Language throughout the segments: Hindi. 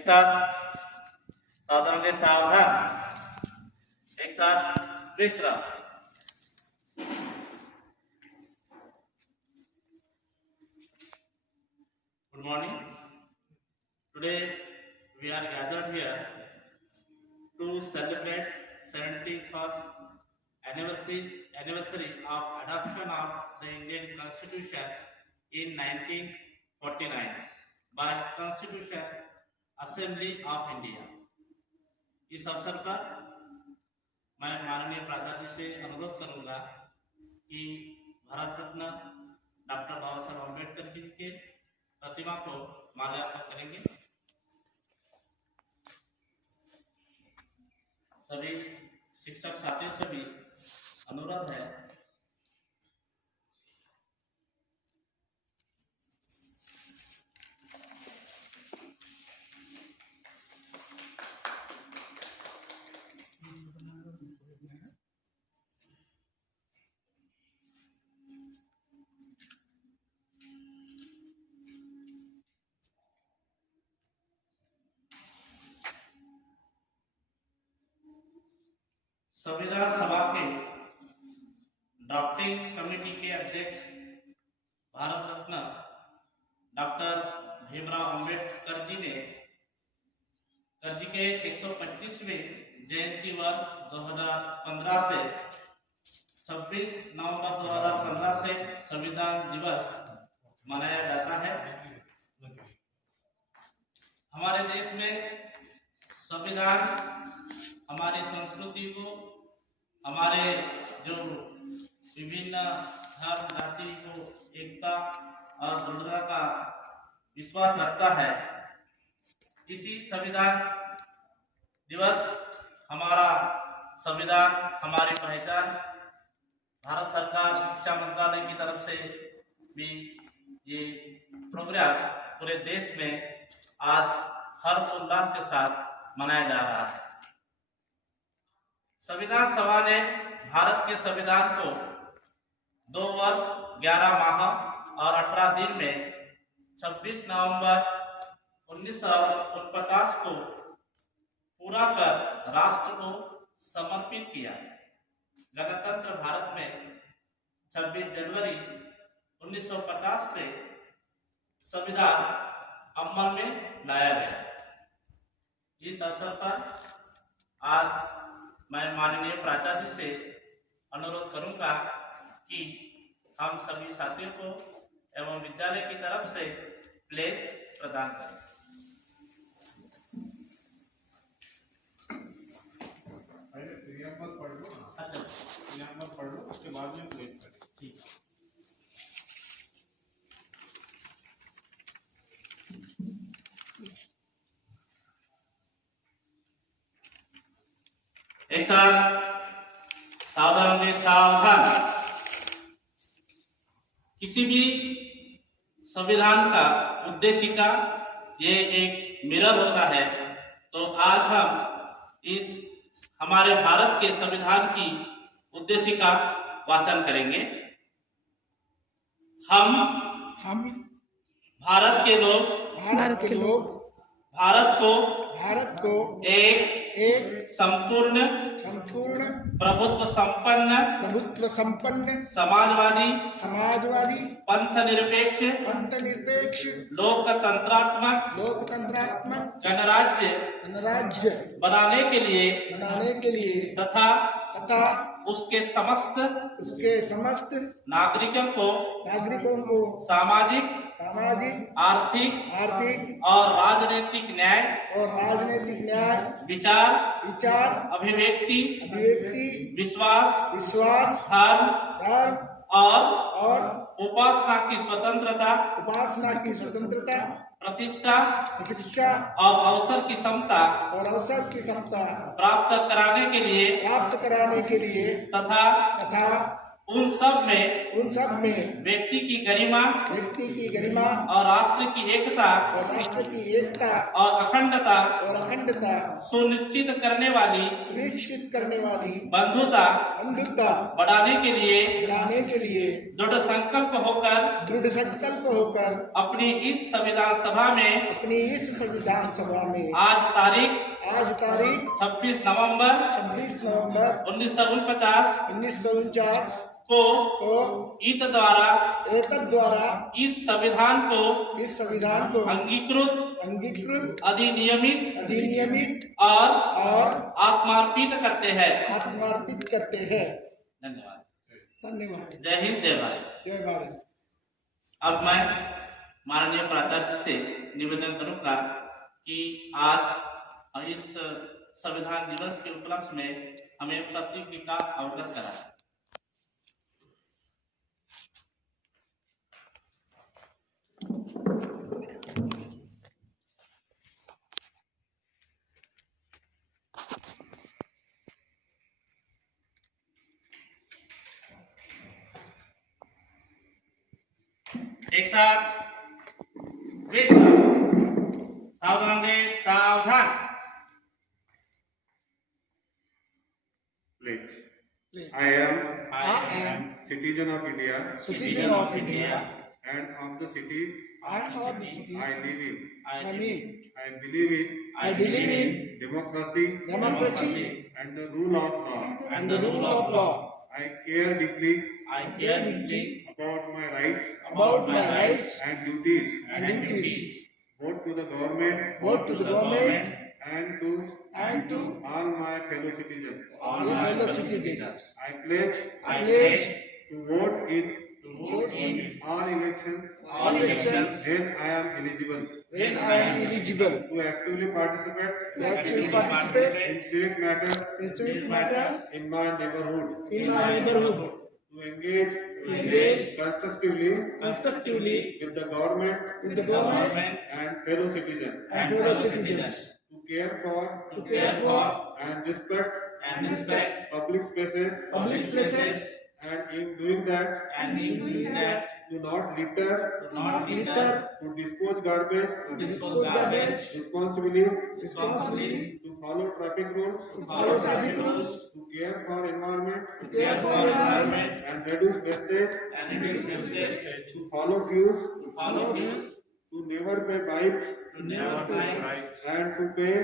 एक साथ सावधान के सावधान, एक साथ विश्राम। Good morning. Today we are gathered here to celebrate 71st anniversary of adoption of the Indian Constitution in 1949 by Constitution Assembly of India. इस अवसर पर मैं माननीय प्राचार्य से अनुरोध करूंगा कि भारत रत्न डॉक्टर बाबा साहब अम्बेडकर जी के प्रतिमा को माल्यार्पण करेंगे। सभी शिक्षक साथियों से भी अनुरोध है संविधान सभा के ड्राफ्टिंग कमेटी के अध्यक्ष भारत रत्न डॉक्टर भीमराव अंबेडकर जी के 125वें जयंती वर्ष 2015 से 26 नवंबर 2015 से संविधान दिवस मनाया जाता है। हमारे देश में संविधान हमारी संस्कृति को, हमारे जो विभिन्न धर्म जाति को एकता और दृढ़ता का विश्वास रखता है। इसी संविधान दिवस हमारा संविधान हमारी पहचान भारत सरकार शिक्षा मंत्रालय की तरफ से भी ये प्रोग्राम पूरे देश में आज हर्षोल्लास के साथ मनाया जा रहा है। संविधान सभा ने भारत के संविधान को 2 वर्ष 11 माह और 18 दिन में 26 नवंबर 1949 को पूरा कर राष्ट्र को समर्पित किया। गणतंत्र भारत में 26 जनवरी 1950 से संविधान अमल में लाया गया। इस अवसर पर आज मैं माननीय प्राचार्य से अनुरोध करूंगा कि हम सभी साथियों को एवं विद्यालय की तरफ से प्लेज प्रदान करें। पढ़ लो उसके बाद में प्लेज करें। ठीक है। एक साथ सावधान में सावधान। किसी भी संविधान का उद्देशिका ये एक मिरर होता है। तो आज हम इस हमारे भारत के संविधान की उद्देशिका वाचन करेंगे। हम भारत के लोग भारत को एक संपूर्ण प्रभुत्व संपन्न समाजवादी पंथ निरपेक्ष लोकतंत्रात्मक गणराज्य बनाने के लिए तथा उसके समस्त नागरिकों को सामाजिक आर्थिक और राजनीतिक न्याय विचार अभिव्यक्ति विश्वास धर्म और उपासना की स्वतंत्रता प्रतिष्ठा और अवसर की समता प्राप्त कराने के लिए तथा उन सब में व्यक्ति की गरिमा और राष्ट्र की एकता और अखंडता सुनिश्चित करने वाली बंधुता बढ़ाने के लिए दृढ़ संकल्प होकर अपनी इस संविधान सभा में आज तारीख 26 नवंबर 1949 को इत द्वारा इस संविधान को अंगीकृत अधिनियमित और आत्मार्पित करते हैं। धन्यवाद। जय हिंद, जय भारत। अब मैं माननीय प्राचार्य से निवेदन करूंगा कि आज इस संविधान दिवस के उपलक्ष्य में हमें पत्रिका अवगत कराएं। एक साथ सावधान दे, सावधान। I am citizen of India and of the city I live in. I believe in democracy and the rule of law. I care deeply about my rights and duties. Vote to the government and to all my fellow citizens. I pledge to vote in all elections when I am eligible. To actively participate in civic matters in my neighborhood. To engage constructively with the government and fellow citizens. To care for and respect public spaces, and in doing that do not litter, to dispose garbage responsibly, to follow traffic rules, to care for environment and reduce wastage, to follow cues, to never pay bribes, and to pay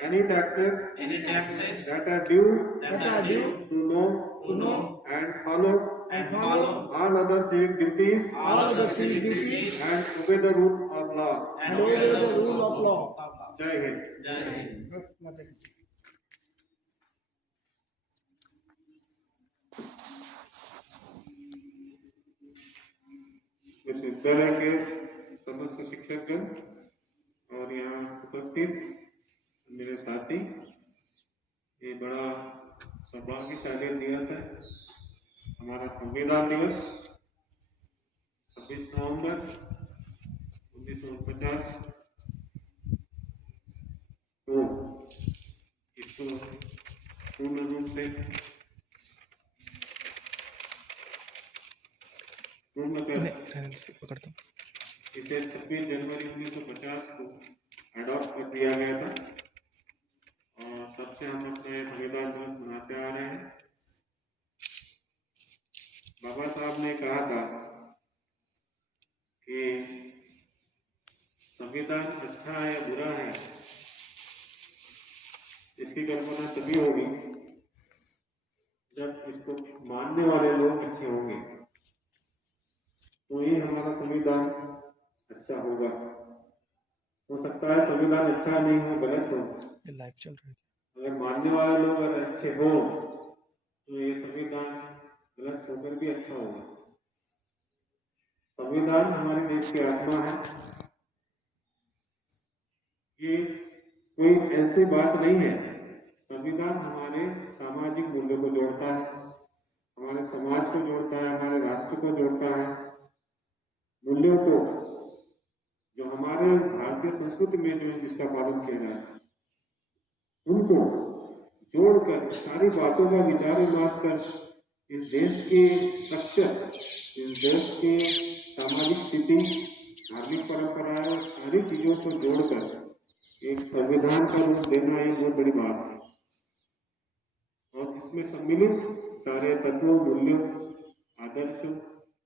any taxes that are due, to know and follow all other civic duties, and obey the rule of law. Jai Hind. विश्वविद्यालय के समस्त शिक्षकगण और यहाँ उपस्थित मेरे साथी, ये बड़ा सौभाग्यशाली दिवस है, हमारा संविधान दिवस 26 नवंबर 1950 को इसको पूर्ण रूप से इसे 26 जनवरी 1950 को अडॉप्ट कर दिया गया था और तब से हम अपने संविधान दिवस मनाते आ रहे हैं। बाबा साहब ने कहा था कि संविधान अच्छा है या बुरा है, इसकी कल्पना तभी होगी जब इसको मानने वाले लोग अच्छे होंगे, तो ये हमारा संविधान अच्छा होगा। हो सकता है संविधान अच्छा नहीं हो, गलत हो, लाइव चल रही है, अगर मानने वाले लोग अगर अच्छे हो तो ये संविधान गलत होकर भी अच्छा होगा। संविधान हमारे देश की आत्मा है। ये कोई ऐसी बात नहीं है। संविधान हमारे सामाजिक मूल्यों को जोड़ता है, हमारे समाज को जोड़ता है, हमारे राष्ट्र को जोड़ता है। मूल्यों को जो हमारे भारतीय संस्कृति में जो जिसका पालन किया जाए, उनको जोड़कर सारी बातों का विचार विमर्श कर इस देश के स्ट्रक्चर, इस देश की सामाजिक स्थिति, धार्मिक परंपराएं, सारी चीजों को जोड़कर एक संविधान का रूप देना ये बहुत बड़ी बात है। और इसमें सम्मिलित सारे तत्वों, मूल्यों, आदर्शों,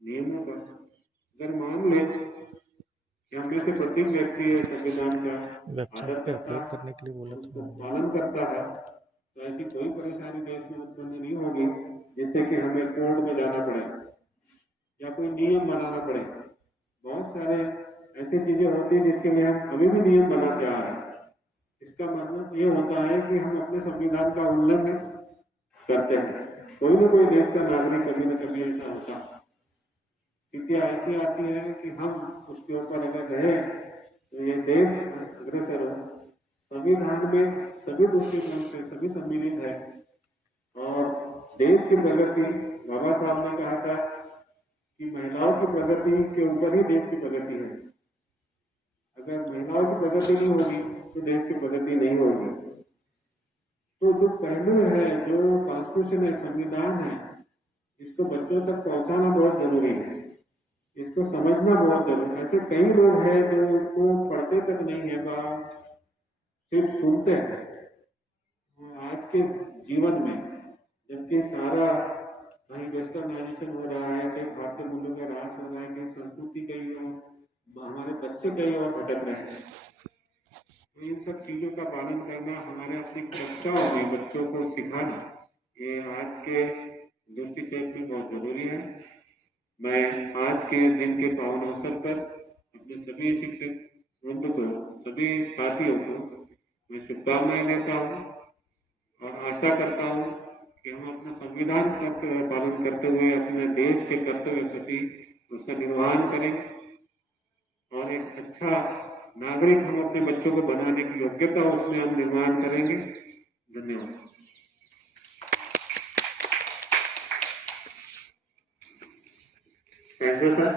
नियमों का अगर मान ले कि हम में से प्रत्येक व्यक्ति संविधान का आदर करता है, उसको पालन करता है, तो ऐसी कोई परेशानी देश में उत्पन्न नहीं होगी जिससे कि हमें कोर्ट में जाना पड़े या कोई नियम बनाना पड़े। बहुत सारे ऐसी चीजें होती हैं जिसके लिए हम अभी भी नियम बनाते आ रहे हैं। इसका मतलब ये होता है कि हम अपने संविधान का उल्लंघन करते हैं। कोई ना कोई देश का नागरिक कभी न कभी ऐसा होता है। स्थितियां ऐसी आती है कि हम उसके ऊपर अगर रहे तो ये देश अग्रसर हो। संविधान में सभी दृष्टिकोण से सभी सम्मिलित है और देश की प्रगति, बाबा साहब ने कहा था कि महिलाओं की प्रगति के ऊपर ही देश की प्रगति है। अगर महिलाओं की प्रगति नहीं होगी तो देश की प्रगति नहीं होगी। तो जो पहलू है, जो कॉन्स्टिट्यूशन है, संविधान है, इसको बच्चों तक पहुंचाना बहुत जरूरी है, इसको समझना बहुत जरूरी है। ऐसे कई लोग हैं जो उसको पढ़ते तक नहीं है, सिर्फ सुनते हैं आज के जीवन में, जबकि सारा कहीं वेस्टर्नाइजेशन हो रहा है, कहीं भारतीय मूल्यों का ह्रास हो रहा है, कहीं संस्कृति कहीं और हमारे बच्चे कहीं और भटक रहे हैं। तो इन सब चीजों का पालन करना, हमारे अपनी कक्षाओं में बच्चों को सिखाना, ये आज के दृष्टि से भी बहुत जरूरी है। मैं आज के दिन के पावन अवसर पर अपने सभी शिक्षक वृंद को, सभी साथियों को मैं शुभकामनाएं देता हूँ और आशा करता हूँ कि हम अपना संविधान का पालन करते हुए अपने देश के कर्तव्य प्रति उसका निर्वहन करें और एक अच्छा नागरिक हम अपने बच्चों को बनाने की योग्यता उसमें हम निर्माण करेंगे। धन्यवाद। Thank you sir.